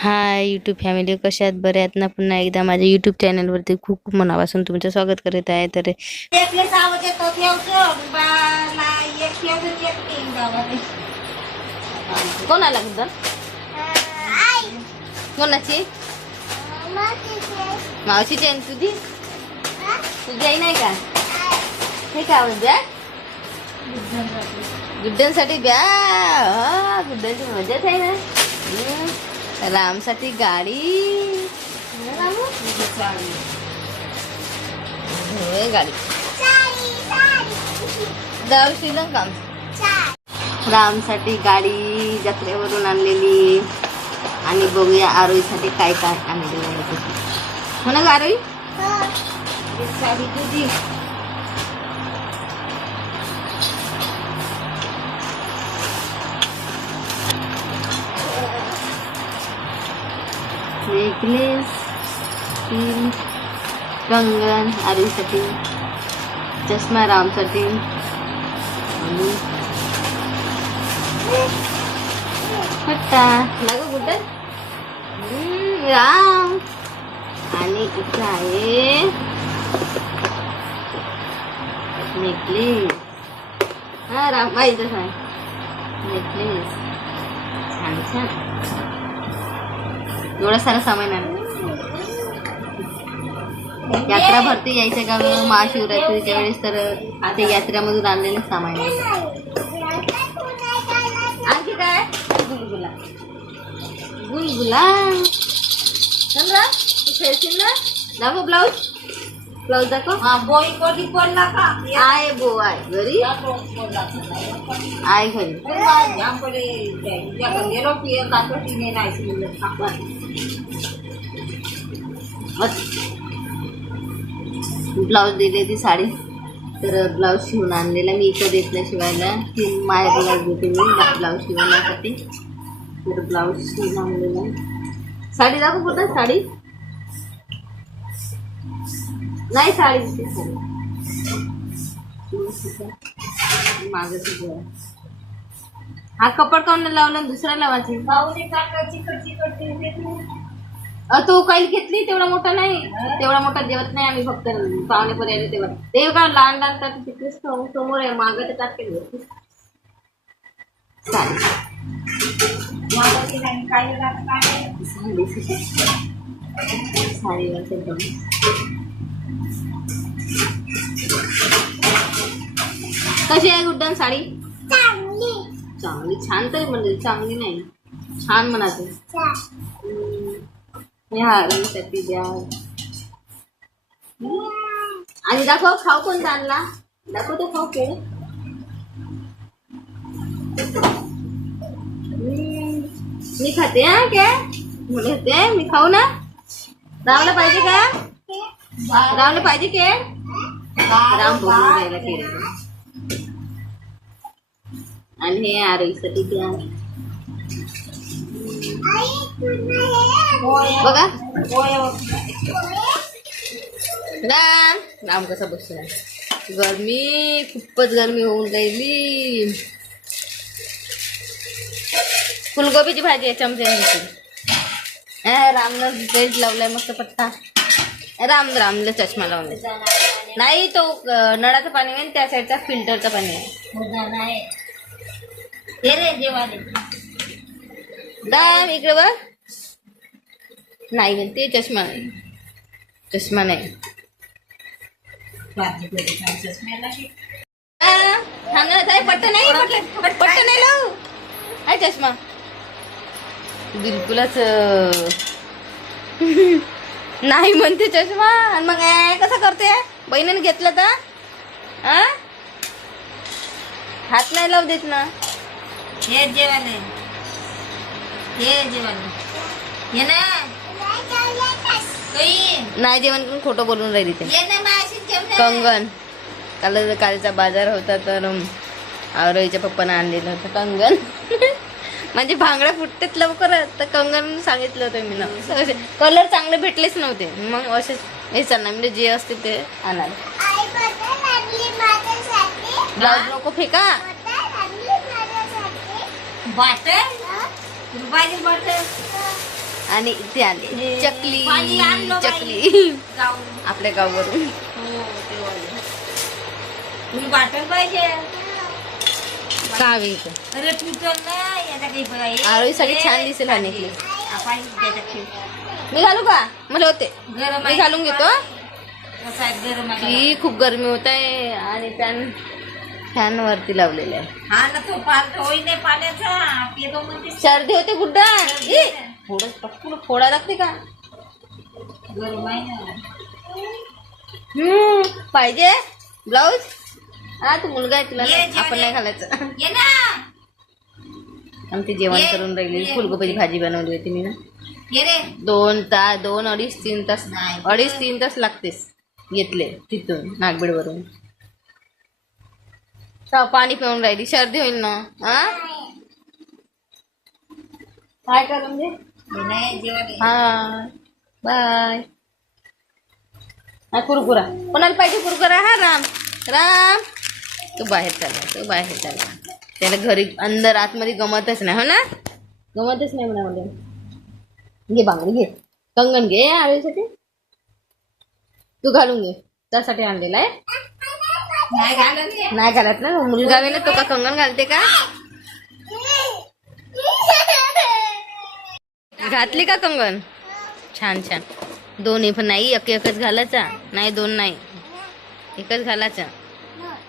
Hi YouTube family कशा आहेत? बऱ्या आहेत ना? पुन्हा एकदा माझ्या यूट्यूब चॅनलवरती खूप खूप मनापासून तुमचं स्वागत करत आहे. तर एकलेच आवाज येतो ठेवतो बाला एक ठेवतो एक तीन गावात कोण आला गुद्दल कोणाची? मावशीची. आहे ना तुझी? तुझी आई नाही का? हे द्या गुड्डनसाठी द्या हा गुड्डनची मजाच आहे ना. रामसाठी गाडी. गाडी. जाऊ श्रीलंका रामसाठी गाडी जत्रेवरून आणलेली. आणि बघूया आरोहीसाठी काय काय आणलेलं आहे ते. हो ना ग आरोही ही. साडी तुझी. नेकलेस तीन कंगन आरोहीसाठी चष्मा रामसाठी. आणि पट्टा लागू कुठं? हम्म, राम. आणि इथं आहे नेकलेस. हा राम. बाई इथं आहे. नेकलेस. छान छान. एवढं सारं सामान आणलं यात्रा भरती यायचं का गं? महाशिवरात्रीच्या वेळेस तर ते यात्रेमधून आणलेलं सामान आहे. आणखी काय गुलगुला गुलगुला तू खेळशील ना दाखव ब्लाऊज ब्लाऊज दाखव हा बोई कोणी बोलला का आहे बो आहे घरी आहे घरी गेलो नाही शिवलं ब्लाऊज दिली ती साडी. तर ब्लाऊज शिवून आणलेला. मी इथं देत नाही शिवायला. ती माहेरला देते मी. ब्लाऊज शिवण्यासाठी. तर ब्लाऊज शिवून आणलेला साडी दाखव कुठं साडी? नाही साडी दिसते साडी माझं तुझं हा कपड काऊन लावला? दुसऱ्या लावायची तो काही घेतली तेवढा मोठा नाही. तेवढा मोठा जेवत नाही आम्ही फक्त पाहुणे पर्यंत तेव्हा. ते का लहान लहान तर सम- समोर आहे मागं ते टाकेल चालेल मागायची नाही काय काय साडी साडीवरचे ब्लाऊज. कशी आहे गुड्डन साडी? चांगली. छान तरी म्हणजे चांगली नाही. छान म्हणाते हे हारण्यासाठी द्या आणि दाखव खाऊ कोणता आणला दाखव तो खाऊ के मी खाते हा काय मुलं खाते मी खाऊ ना रावला पाहिजे का रावला पाहिजे के राम बघून राहिला केळी. आणि हे आरोग्यासाठी द्या बघा. राम राम कसा बसला गरमी खूपच गरमी होऊन राहिली. फुलगोबीची भाजी आहे चमच्याची रामनं पेंट लावलाय मस्त पट्टा. राम रामला चष्मा लावून दे. नाही तो नळाचं पाणी आहे त्या साईडचा फिल्टरचं पाणी आहे. हे रे जेवाले दाम इकडे बघ. नाही म्हणते चष्मा नाही. चष्मा नाही. थांबणार नाही पट्ट नाही पट्ट नाही लावू. हाय चष्मा. बिलकुलच नाही म्हणते चष्मा. आणि मग कसं करते? बहिणीने घेतलं तर? आ? हात नाही लावू देत ना. हे जेवाले हे ये ना. नाही जेवण करून खोटं बोलून राहिली ते. कंगन. काल कालचा बाजार होता तर आवरईच्या पप्पानं आणलेलं होतं कंगन. म्हणजे भांगड्या फुटतेत लवकर तर कंगन सांगितलं होतं मी ना. कलर चांगले भेटलेच नव्हते. मग असेच हे चालणार म्हणजे जे असते ते आणाल ब्लाऊज नको फेका. आणि इथे आले. हे चकली. चकली. आपल्या गावावरून. हो ते वाले. तुम्ही वाटलं पाहिजे. का इथं. अरे तुझं ना याचा काही बघा आरोहीसाठी छान दिसेल हा. मी घालू का? मला होते. गरम मी घालून घेतो कसं आहे? गरम आहे. की खूप गरमी होत आहे आणि फॅन फॅन वरती लावलेले आहे. हा ना तो पाल होई नाही पाण्याचा. पितो म्हणते सर्दी होते गुड्डा थोडं फोडा लागते का? गरम आहे ना. हम्म, पाहिजे. ब्लाऊज? हा तू मुलगा आहे तुला. ये, नाही- जेवण आपण ये. नाही घालायचं. ये ना. आमची जेवण ये, करून राहिली. ये. फुलगोबीची भाजी बनवली होती मी ना. ये रे. दोन तास दोन अडीच तीन तास नाही. अडीच तीन तास लागतेस. घेतले तिथून नागबीड वरून पाणी पिऊन राहिली. सर्दी होईल ना? हा? काय करून दे. हा बाय. हा कुरकुरा. कोणाला पाहिजे कुरकुरा? हा राम. राम. तू बाहेर चालला तू बाहेर चालला त्याला घरी अंदर आतमध्ये गमतच नाही हो ना? गमतच नाही म्हणा मला. घे बांगडी घे. कंगन घे आवेसाठी तू घालून घे. त्यासाठी आणलेला आहे. नाही घालत. ना मुलगा आहे ना तो का कंगन घालते का? घातली का कंगन छान छान. दोन्ही पण नाही एक एकच घालायचा. नाही दोन नाही. एकच घालायचा.